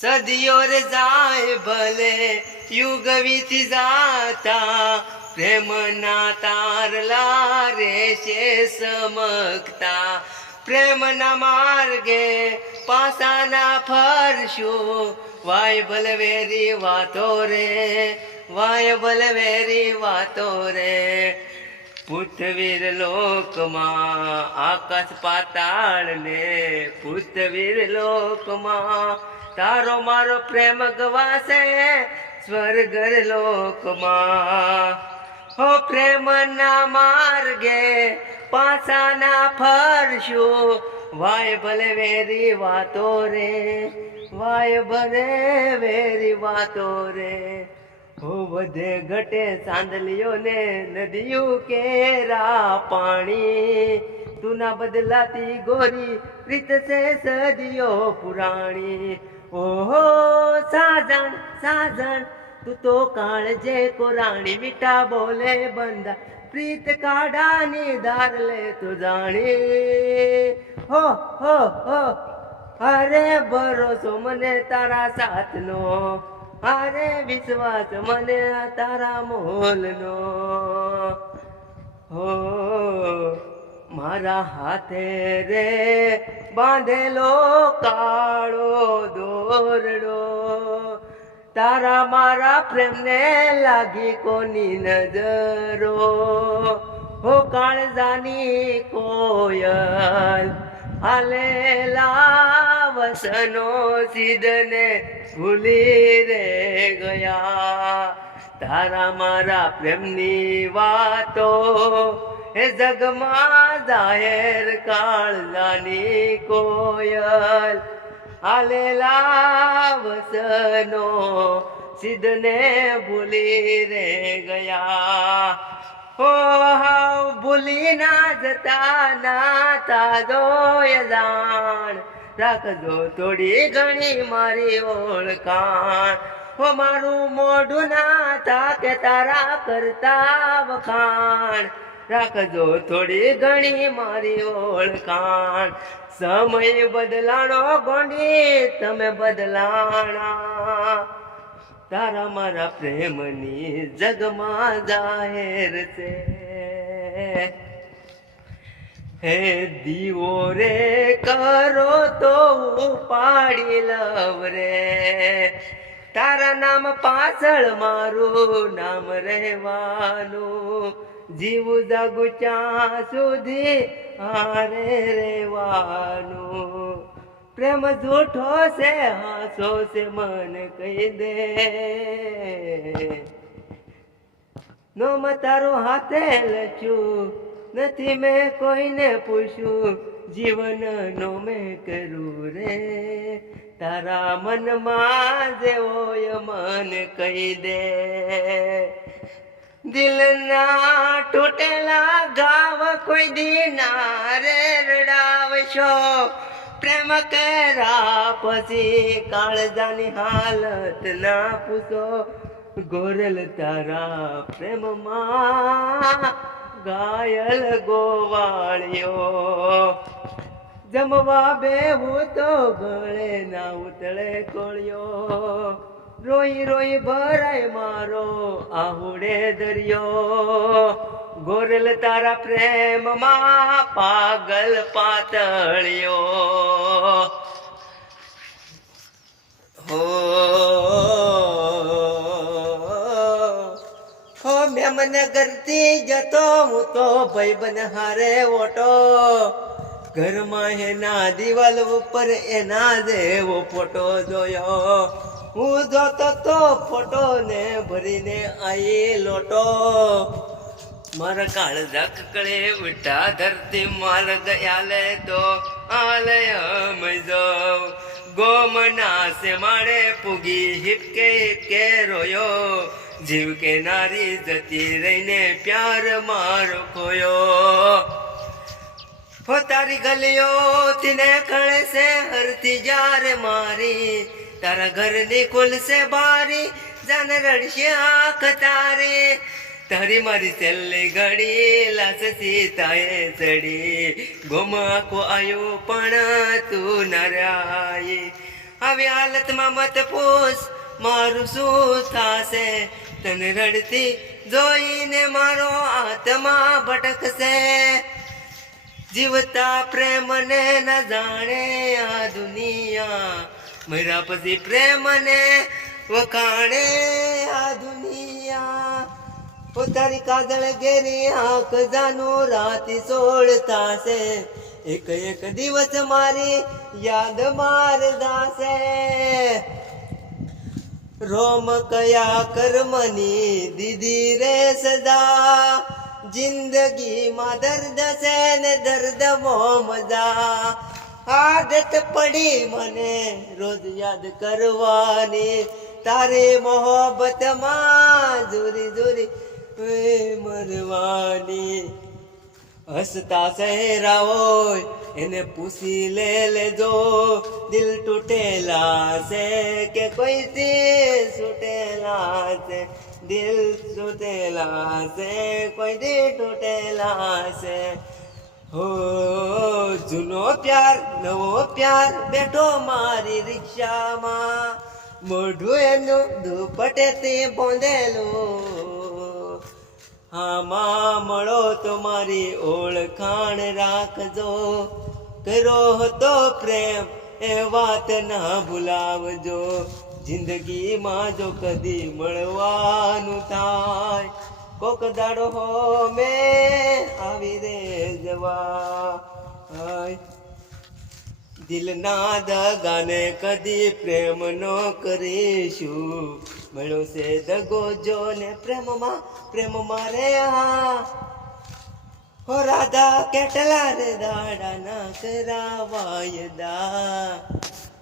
સદીઓ રે જાય ભલે યુગ વીતી જાતા, પ્રેમના તારલા રેશે સમકતા. પ્રેમના માર્ગે પાસાના ફરશું, વાય બલવેરી વાતો રે, વાય બલવેરી વાતો રે. પૃથ્વીર લોકમાં આકાશ પાતાળ ને પૃથ્વીર લોકમાં તારો મારો પ્રેમ ગવાશે સ્વર્ગર લોકમાં. હો પ્રેમના માર્ગે પાસાના ફરશું વાય ભલે વેરી વાતો રે વાય ભલે વેરી વાતો રે. હો વધે ઘટે ચાંદલીઓ ને નદીઓ કેરા પાણી તું ના બદલાતી ગોરી પ્રીત છે સદીઓ પુરાણી ઓહો સાજણ સાજણ તું તો કાળજે કોરાણી મીઠા બોલે બંધા પ્રીત કાઢાની દાર લે તું જાણી હો હો હો અરે ભરોસો મને તારા સાથનો અરે વિશ્વાસ મને તારા મોલનો. હો, મારા હાથે રે બાંધેલો કાળો દોરડો. તારા મારા પ્રેમને લાગી કોની નજરો. હો, કાળજાની કોયલ હાલેલા વસનો સિદ્ધને ભૂલી રે ગયા. તારા મારા પ્રેમની વાતો એ જગમાં જાહેર કાળલાની કોયલ. આલેલા વસનો સિદ્ધને ભૂલી રે ગયા. હો ભૂલી ના જતા ના તાજો જાણ. રાખજો થોડી ઘણી મારી ઓળખાણ. હો, મારું મોઢું ના તાકે તારા કરતા વખાણ. રાખજો થોડી ઘણી મારી ઓળખાણ. સમય બદલાણો ગોંડી તમે બદલાણા. તારા મારા પ્રેમની જગમાં જાહેર છે. હે દીવો રે, કરો તો ઉપાડી લવ રે. તારા નામ પાછળ મારું નામ રહેવાનું. જીવું જાગુ ચા સુધી હારે રહેવાનું. પ્રેમ જૂઠો છે, હાસો છે, મન કહી દે. નો મ તારું હાથે લખ્યું નથી મેં કોઈને પૂછ્યું જીવન નો મેં કરું રે. તારા મનમાં જેવો મન કહી દે. દિલના તૂટેલા ગાવ કોઈ દીના રે રડાવશો. પ્રેમ કરા પછી કાળજાની હાલત ના પૂછો. ગોરલ તારા પ્રેમમાં ગાયલ ગોવાળિયો. જમવા બેવું તો ગળે ના ઉતળે કોળિયો. રોઈ રોઈ ભરાય મારો આહુડે દરિયો. ગોરલ તારા પ્રેમમાં પાગલ પાતળિયો. હો મને કરતી જતો હું તો ભાઈબંધ હારે ઓટો. ઘરમાં એના દિવાલ ઉપર એના જેવો ફોટો જોયો. હું જોતો તો ફોટો ને ભરીને આઈ લોટો. મારા કાળ કળે ઉઠા ધરતી માર ગયા લે તો આલે મજો ગોમના સે માળે પૂગી હિપકે હિપકે રોયો. જીવ કે નારી જતી રહીને પ્યાર મારો ખોયો. પોતારી ગલીઓ તીને કળે છે હરતી જારે મારી. તારા ઘરની ખુલશે બારી, જાને રડશે આંખ તારી. તારી મારી છેલ્લી ઘડી લાસ સીતાએ ચડી. ગોમાકો આયો પણ તું નરાય આવી હાલતમાં મત પૂછ, મારું શું થાશે? તને રડતી જોઈને મારો આત્મા ભટકશે. જીવતા પ્રેમને ન જાણે આ દુનિયા. મર્યા પછી પ્રેમને વખાણે આ દુનિયા. પોતાની કાદળ ઘેરી આંખ જાનું રાતી સોળતા છે એક એક દિવસ મારી યાદ માર દાસે રોમ કયા કર્મની દીદી રે સદા? જિંદગીમાં દર્દ છે ને દર્દ મજા. આદત પડી મને રોજ યાદ કરવાની. તારી મોહબ્બતમાં જોરી જોરી મરવાની હસતા ચહેરા એને પૂછી લે લેજો. દિલ તૂટેલા છે કે કોઈથી છૂટેલા છે? દિલ છૂટેલા છે કોઈથી તૂટેલા છે? હો, જૂનો પ્યાર, નવો પ્યાર, બેઠો મારી રિક્ષામાં. મોઢું એનું દુપટેથી બોંધેલું. હા મળો તો મારી ઓળખાણ રાખજો. કરો હતો પ્રેમ, એ વાત ના ભૂલાવજો. જિંદગીમાં જો કદી મળવાનું થાય, કોક દાડો હો મે આવી રે જવા. દિલના દગાને કદી પ્રેમ ન કરીશું. મળ્યો છે દગો જો ને પ્રેમમાં પ્રેમમાં મારે હા ಹೊರದ ಕೆಟಲಾರದಾಡನ ಕರಾವಾಯದ